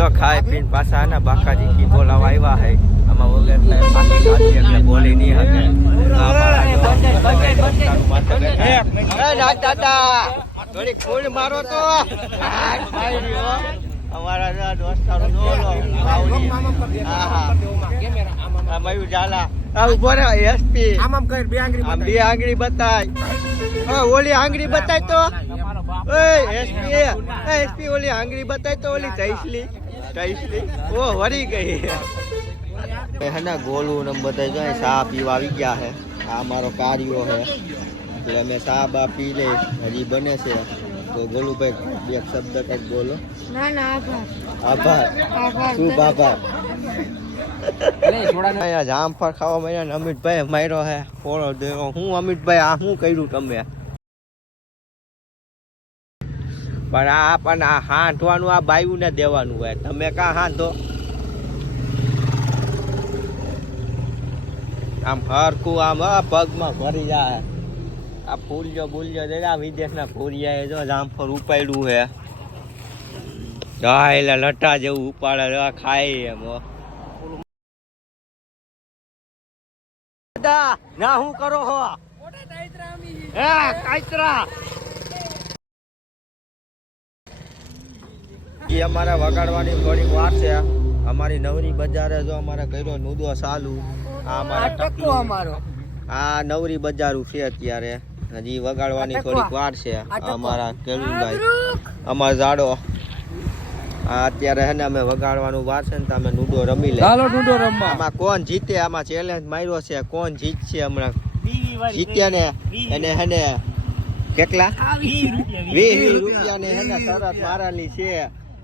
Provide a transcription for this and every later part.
જો ખાઈ પીને પાછા ને બાકાજી કી બોલાવા આવ્યા હે આમાં વગર પાકી ખાધી એટલે બોલી નહીં હકે દાદા થોડી ફૂલ મારો તો અમારા દોસ્તારો મયુર ઝાલા ઉભો રે એસપી આમ કર બે આંગળી બતાય ઓલી આંગળી બતાય તો એસપી ઓલી આંગળી બતાય તો ઓલી જઈસલી ઓ વરી ગઈ હે ને ગોલું ને બતાય જો ચા પીવા આવી ગયા હે આ મારો કાર્યો હે એટલે અમે ચા બા પી લે હજી બને છે તો ગોલુભાઈ બે શબ્દ કઈક બોલો ના આભાર શુભ આભાર જામફળ ખાવા મળ્યા અમિતભાઈ માર્યો હે ફોડો દેવો હું અમિતભાઈ આ શું કર્યું તમે પણ આ હાંધવાનું આ બાયું ને દેવાનું હોય તમે કા હાંધો આમ હરખું આમ પગમાં ભરી જાય આ ફૂલજો દેડા વિદેશના ફૂલિયા જો જામફળ ઉપાડ્યું હે એટલે લટા જેવું ઉપાડે ખાય એમ ના હું કરો હો કાયતરા એ અમારે વગાડવાની થોડીક વાર છે અમારી નવરી બજારે જો અમારે કર્યો નુદો ચાલુ આ અમારા ટકલો અમારો આ નવરી બજારું છે અત્યારે હજી વગાડવાની થોડીક વાર છે અમારા કેળુભાઈ અમાર જાડો આ અત્યારે હે ને અમે વગાડવાનું વાર છે ને તો અમે નુડો રમી લે ચાલો નુડો રમવા આમાં કોણ જીતે આમાં ચેલેન્જ માર્યો છે કોણ જીતશે હમણાં જીત્યા ને એને હે ને કેટલા 20 રૂપિયા ને હે ને શરત મારેલી છે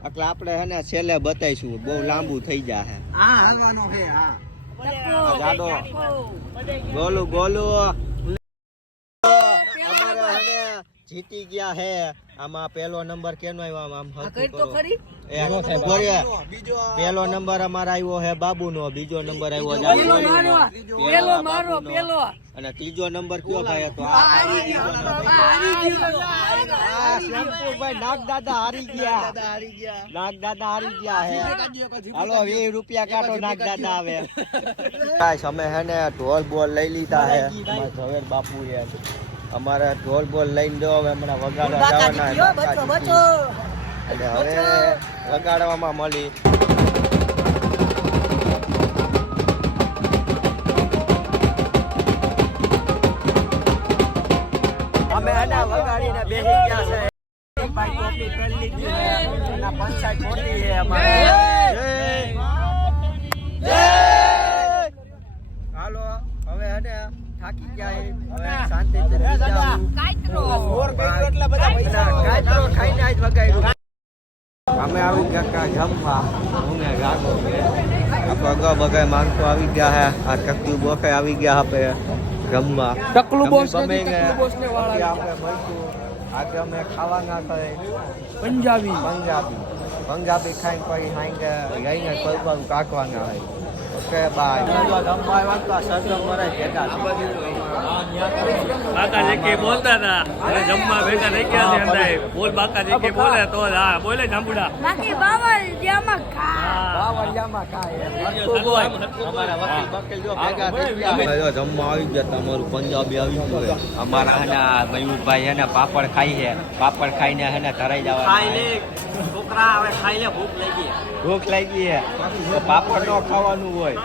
એટલે આપણે હે ને છેલ્લે બતાઈશું બહુ લાંબુ થઈ જાય હા હાલવાનો છે હા જાડો ગોલું અમારે હે ને જીતી ગયા હે આમાં પહેલો નંબર કેનો આવ્યો આમ પહેલો નંબર અમારો આવ્યો હે બાબુનો બીજો નંબર આવ્યો અને ત્રીજો નંબર કયો ભાઈ હતો શંકુભાઈ નાગદાદા હારી ગયા હે હાલો 20 રૂપિયા કાઢો નાગદાદા આવે અમે હે ને ઢોલ બોલ લઈ લીધા હે ઝવેર બાપુ હે અમારે ઢોલ બોલ લઈને દો હવે હમણાં વગાડવા જવાના અને હવે વગાડવામાં મળી અમે આના વગાડીને બેસી ગયા છે ભાઈ ટોપી પહેરી લીધી છે અને પંચાયત ખોલી છે અમારે હાલો હવે હે થાકી ગયા હવે શાંતિથી ખાઈને આજ વગાડ્યું અમે આવી ગયા જમવા હું ને રાગો બગા બગા માણસો આવી ગયા હે આ ટકલું બોખે આવી ગયા આપે જમવા ટકલું બોસ ને વાળા આપણે મળશું આજે અમે ખાવાના છે પંજાબી ખાઈને પછી હાંગે ગઈને કોઈ પણ કાકવાના હોય ઓકે બાય જમવા વાગતા સરદમ મરે ભેગા બાકા જે કે બોલતા હતા અને જમવા ભેગા થઈ ગયા છે અંદર બોલ બાકા જે કે બોલે તો હા બોલે જાંબુડા બાકી બાવળિયામાં ખા અમારા વકીલ બકીલ જો ભેગા થઈ ગયા જો જમવા આવી ગયા તમારું પંજાબી આવી ગયું અમારા હના મયુરભાઈ હે ને પાપડ ખાઈ છે પાપડ ખાઈને હે ને ધરાઈ જવા ખાઈ લે છોકરા હવે ખાઈ લે ભૂખ લાગી છે તો પાપડ નો ખાવાનું હોય